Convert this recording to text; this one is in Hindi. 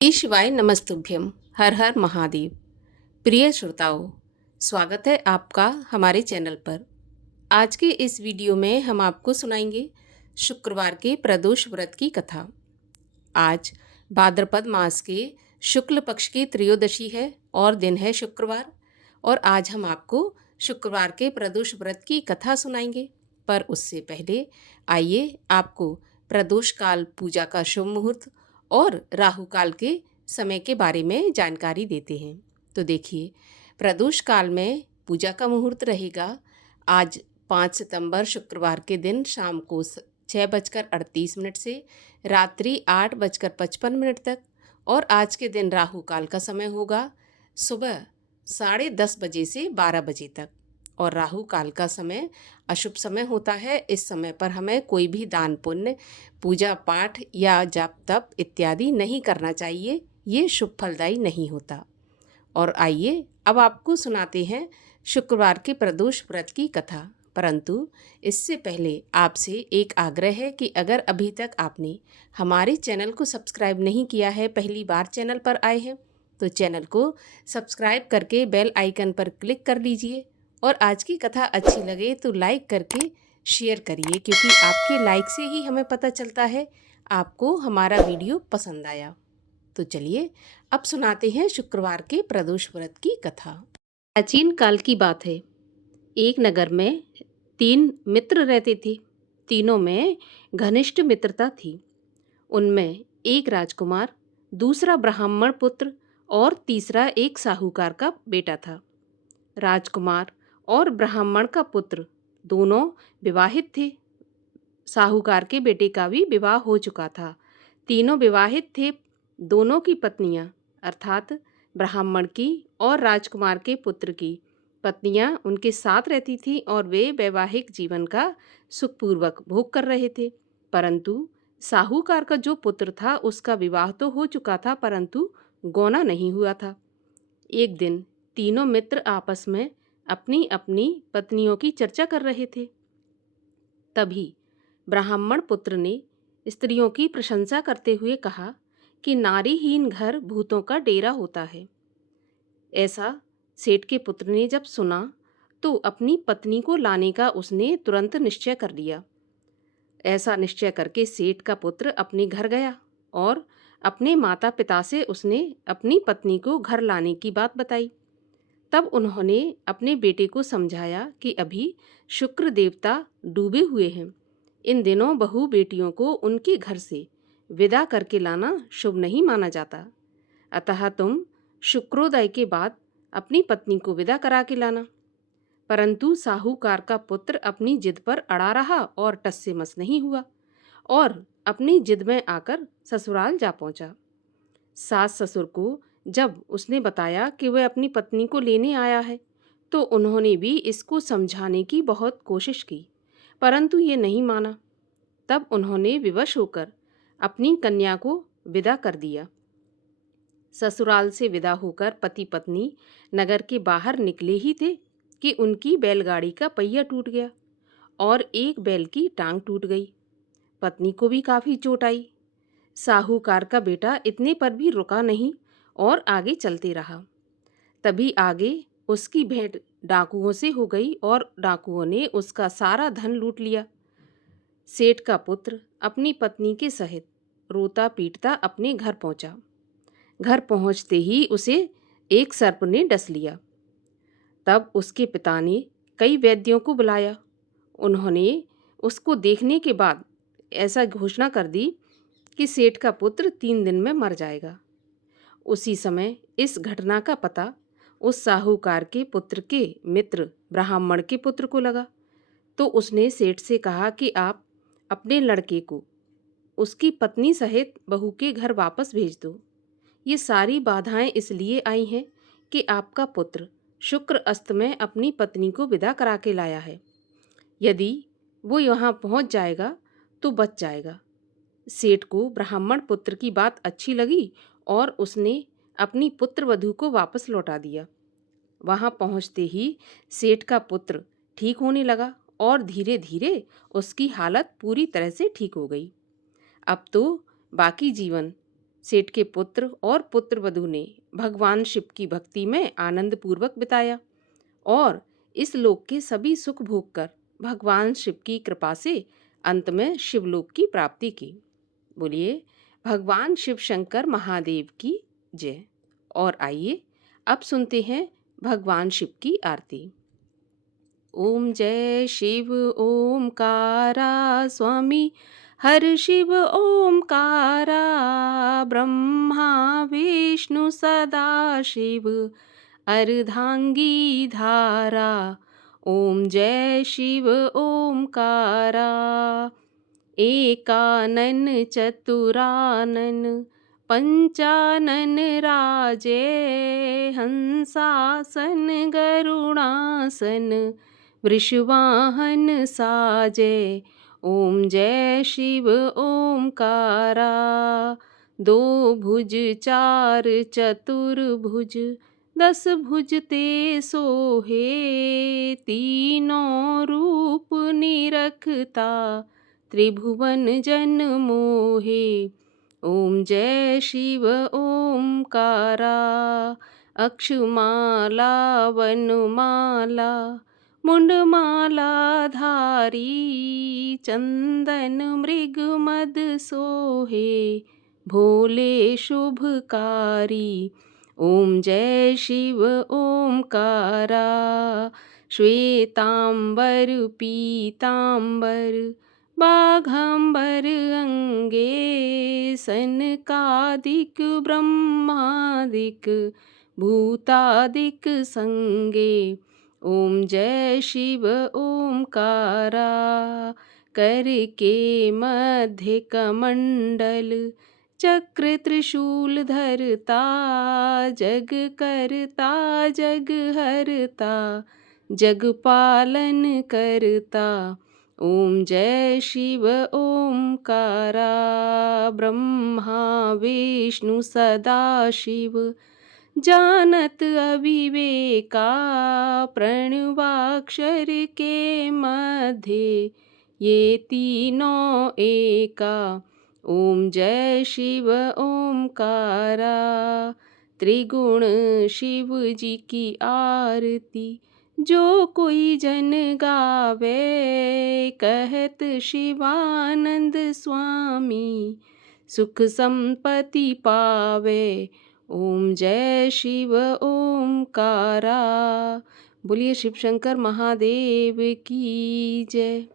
शिवाय नमस्तुभ्यम। हर हर महादेव। प्रिय श्रोताओं, स्वागत है आपका हमारे चैनल पर। आज के इस वीडियो में हम आपको सुनाएंगे शुक्रवार के प्रदोष व्रत की कथा। आज भाद्रपद मास के शुक्ल पक्ष की त्रयोदशी है और दिन है शुक्रवार। और आज हम आपको शुक्रवार के प्रदोष व्रत की कथा सुनाएंगे। पर उससे पहले आइए आपको प्रदोष काल पूजा का शुभ मुहूर्त और राहु काल के समय के बारे में जानकारी देते हैं। तो देखिए, प्रदोष काल में पूजा का मुहूर्त रहेगा आज 5 सितंबर शुक्रवार के दिन शाम को 6:38 से रात्रि 8:55 तक। और आज के दिन राहु काल का समय होगा सुबह 10:30 बजे से 12 बजे तक। और राहु काल का समय अशुभ समय होता है। इस समय पर हमें कोई भी दान पुण्य, पूजा पाठ या जाप तप इत्यादि नहीं करना चाहिए। ये शुभ फलदायी नहीं होता। और आइए अब आपको सुनाते हैं शुक्रवार के प्रदोष व्रत की कथा। परंतु इससे पहले आपसे एक आग्रह है कि अगर अभी तक आपने हमारे चैनल को सब्सक्राइब नहीं किया है, पहली बार चैनल पर आए हैं, तो चैनल को सब्सक्राइब करके बेल आइकन पर क्लिक कर लीजिए। और आज की कथा अच्छी लगे तो लाइक करके शेयर करिए, क्योंकि आपके लाइक से ही हमें पता चलता है आपको हमारा वीडियो पसंद आया। तो चलिए अब सुनाते हैं शुक्रवार के प्रदोष व्रत की कथा। प्राचीन काल की बात है। एक नगर में 3 मित्र रहते थे। तीनों में घनिष्ठ मित्रता थी। उनमें एक राजकुमार, दूसरा ब्राह्मण पुत्र और तीसरा एक साहूकार का बेटा था। राजकुमार और ब्राह्मण का पुत्र दोनों विवाहित थे। साहूकार के बेटे का भी विवाह हो चुका था। तीनों विवाहित थे। दोनों की पत्नियां अर्थात ब्राह्मण की और राजकुमार के पुत्र की पत्नियां उनके साथ रहती थीं और वे वैवाहिक जीवन का सुखपूर्वक भोग कर रहे थे। परंतु साहूकार का जो पुत्र था उसका विवाह तो हो चुका था, परंतु गौना नहीं हुआ था। एक दिन तीनों मित्र आपस में अपनी अपनी पत्नियों की चर्चा कर रहे थे। तभी ब्राह्मण पुत्र ने स्त्रियों की प्रशंसा करते हुए कहा कि नारीहीन घर भूतों का डेरा होता है। ऐसा सेठ के पुत्र ने जब सुना तो अपनी पत्नी को लाने का उसने तुरंत निश्चय कर लिया। ऐसा निश्चय करके सेठ का पुत्र अपने घर गया और अपने माता पिता से उसने अपनी पत्नी को घर लाने की बात बताई। तब उन्होंने अपने बेटे को समझाया कि अभी शुक्र देवता डूबे हुए हैं। इन दिनों बहू बेटियों को उनके घर से विदा करके लाना शुभ नहीं माना जाता। अतः तुम शुक्रोदय के बाद अपनी पत्नी को विदा करा के लाना। परंतु साहूकार का पुत्र अपनी जिद पर अड़ा रहा और टस से मस नहीं हुआ और अपनी जिद में आकर ससुराल जा पहुंचा। सास ससुर को जब उसने बताया कि वह अपनी पत्नी को लेने आया है, तो उन्होंने भी इसको समझाने की बहुत कोशिश की, परंतु ये नहीं माना। तब उन्होंने विवश होकर अपनी कन्या को विदा कर दिया। ससुराल से विदा होकर पति पत्नी नगर के बाहर निकले ही थे कि उनकी बैलगाड़ी का पहिया टूट गया और एक बैल की टांग टूट गई। पत्नी को भी काफ़ी चोट आई। साहूकार का बेटा इतने पर भी रुका नहीं और आगे चलते रहा। तभी आगे उसकी भेंट डाकुओं से हो गई और डाकुओं ने उसका सारा धन लूट लिया। सेठ का पुत्र अपनी पत्नी के सहित रोता पीटता अपने घर पहुंचा। घर पहुंचते ही उसे एक सर्प ने डस लिया। तब उसके पिता ने कई वैद्यों को बुलाया। उन्होंने उसको देखने के बाद ऐसा घोषणा कर दी कि सेठ का पुत्र 3 दिन में मर जाएगा। उसी समय इस घटना का पता उस साहूकार के पुत्र के मित्र ब्राह्मण के पुत्र को लगा। तो उसने सेठ से कहा कि आप अपने लड़के को उसकी पत्नी सहित बहू के घर वापस भेज दो। ये सारी बाधाएं इसलिए आई हैं कि आपका पुत्र शुक्र अस्त में अपनी पत्नी को विदा करा के लाया है। यदि वो यहाँ पहुँच जाएगा तो बच जाएगा। सेठ को ब्राह्मण पुत्र की बात अच्छी लगी और उसने अपनी पुत्र वधू को वापस लौटा दिया। वहाँ पहुँचते ही सेठ का पुत्र ठीक होने लगा और धीरे धीरे उसकी हालत पूरी तरह से ठीक हो गई। अब तो बाकी जीवन सेठ के पुत्र और पुत्रवधू ने भगवान शिव की भक्ति में आनंद पूर्वक बिताया और इस लोक के सभी सुख भोग कर भगवान शिव की कृपा से अंत में शिवलोक की प्राप्ति की। बोलिए भगवान शिव शंकर महादेव की जय। और आइए अब सुनते हैं भगवान शिव की आरती। ओम जय शिव ओमकारा स्वामी हर शिव ओमकारा, ब्रह्मा विष्णु सदा शिव अर्धांगी धारा। ओम जय शिव ओमकारा, एकानन चतुरानन पंचानन राजे, हंसासन गरुणासन वृषवाहन साजे। ओम जय शिव ओमकारा, दो भुज चार चतुर्भुज 10 भुज ते सोहे, तीनों रूप निरखता त्रिभुवन जन मोहे। ओम जय शिव ओमकारा, अक्षमाला वनमाला मुंडमाला धारी, चंदन मृग मद सोहे भोले शुभकारी। ओम जय शिव ओमकारा, श्वेतांबर पीतांबर बाघंबर अंगे, सनकादिक ब्रह्मादिक भूतादिक संगे। ओम जय शिव ओमकारा, करके मध्य कमंडल चक्र त्रिशूल धरता, जग करता जग हरता जग पालन करता। ओम जय शिव ओमकारा, ब्रह्मा विष्णु सदा शिव जानत अविवेका, प्रणवाक्षर के मध्य ये तीनों एका। ओम जय शिव ओमकारा, त्रिगुण शिव जी की आरती जो कोई जन गावे, कहत शिवानंद स्वामी सुख संपत्ति पावे। ओम जय शिव ओमकारा। बोलिए शिव शंकर महादेव की जय।